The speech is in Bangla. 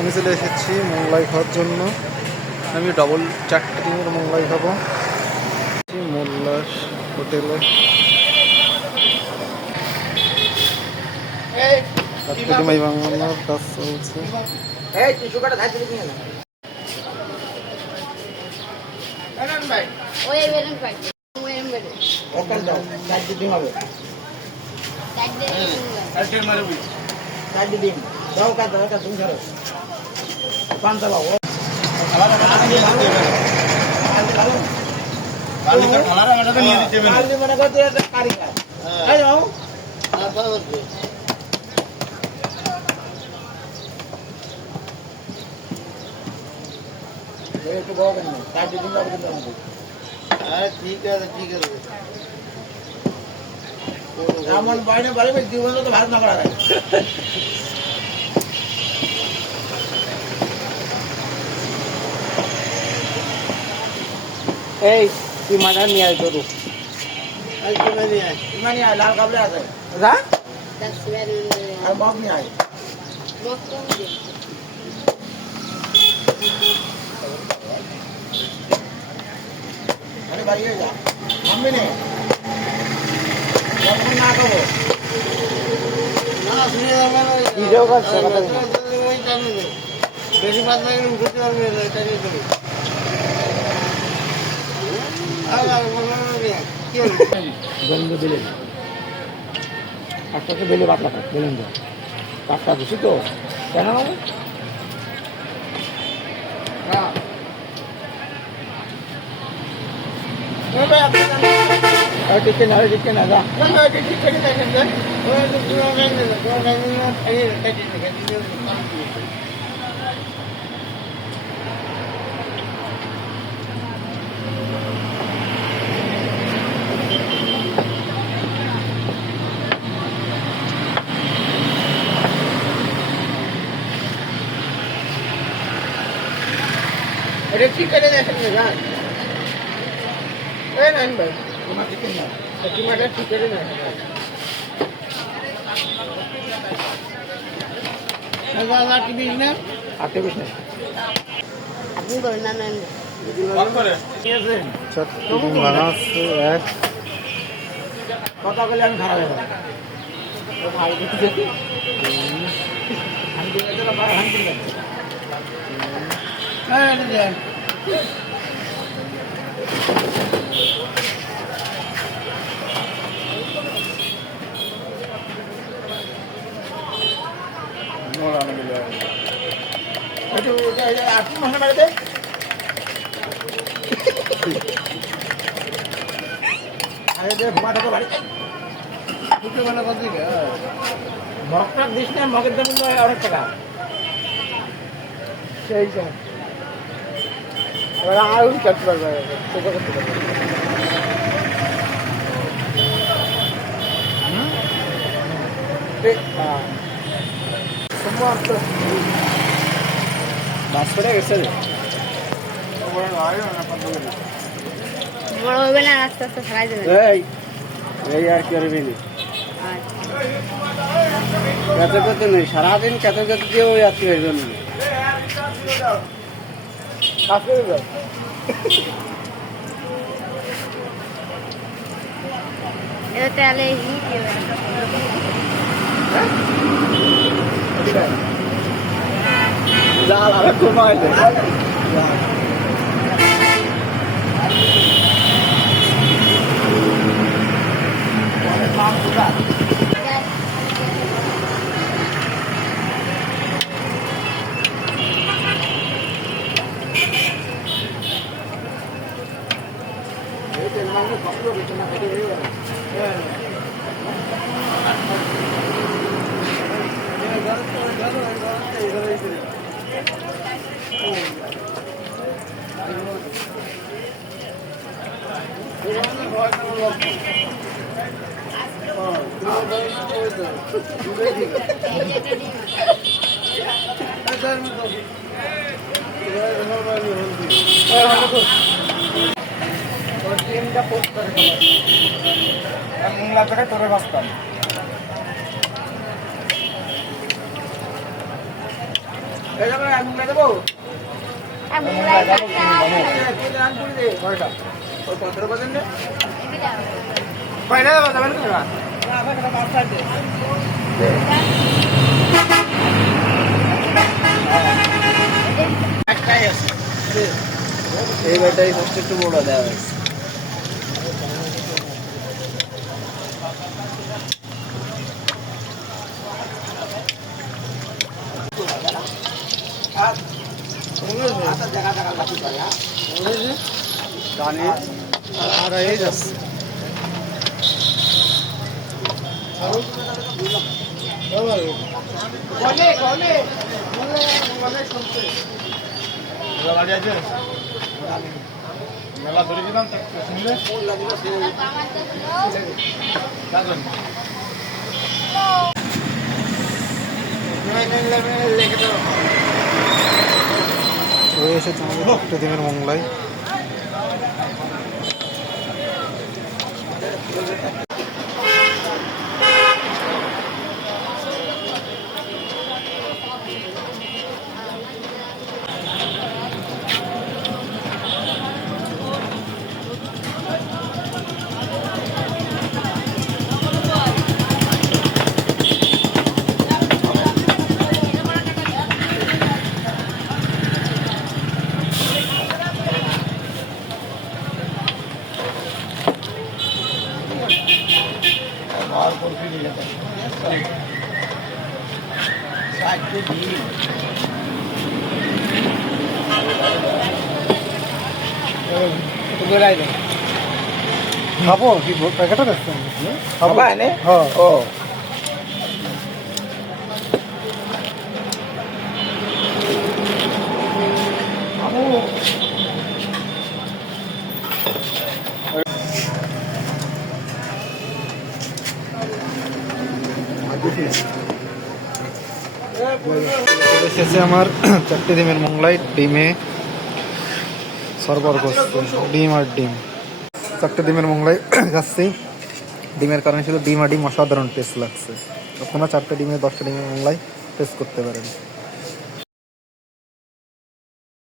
আমি চলে এসেছি মোগলাই খাওয়ার জন্য। আমি ডবল 4টে ডিমের মোগলাই খাবো মোল্লার হোটেলে। ডিমাই বাংলার কাজ চলছে। ঠিক আছে ঠিক আছে এমন বাইরে বাড়ি জীবন তো ভালো না করা যায়। এই তুই মাথা নিয়ে আয় তোর ইমানি আয় লাল কাপড়ে আছে আর মগ নিয়ে আয়। আরে বাড়ি হয়ে যা মাম্মি নে না খাবো বেশি ভাত লাগলে উঠতে পারবে গন্ধ দিলে একটা বেলে ভাত রাখা বলেন তো কাপটা দিছি তো কেন চিকেন আর চিকেন আদা এটা চিকেনে দেখেন না এই নেন ভাই তোমার চিকেন না তোমারটা চিকেনে না হাজার টিভি না আটে বেশ না আপনি করেন না নেন কল করে কি আছে চটপটি বানাচ্ছে এক কথা বলে আমি খারাপ হবে ভাই দেখি আমি দিলে তো ভাই হান দিলে হ্যাঁ দেন আপনি মনে বাড়িতে আরে যে ঘুমাটা তো বাড়িতে মগটা দিস না মগের দাম অনেক টাকা সেই এবার আর করতে পারবে সেটা করতে পারবে বাস করে গেছে বড় হবে না আস্তে আস্তে ছাড়াই দেবে এই আর কি করবি কেতে কেতে নেই সারাদিন কেতে কেতে দিয়ে ওই আর কি হয়ে জন্য এটা তাহলে জাল আর কমাই দে তোরে বাঁচতাম এই ব্যাটারি ফার্স্ট একটু বড় দেওয়া হয়েছে। আর এই যাচ্ছে গাড়ি আছে মেলা ধরে দিলাম শুনলে হয়ে এসেছে আমাদের চারটে ডিমের মোগলাই। খাবো কি প্যাকেটও দেখছেন খাবো হ্যাঁ ও শেষে আমার চারটে ডিমের মোগলাই ডিমে সরবর করছে ডিম আর ডিম। চারটে ডিমের মোগলাই খাচ্ছি ডিমের কারণে শুধু ডিম আর ডিম অসাধারণ টেস্ট লাগছে। আপনারা চারটে ডিমে 10টা ডিমের মোগলাই টেস্ট করতে পারেন।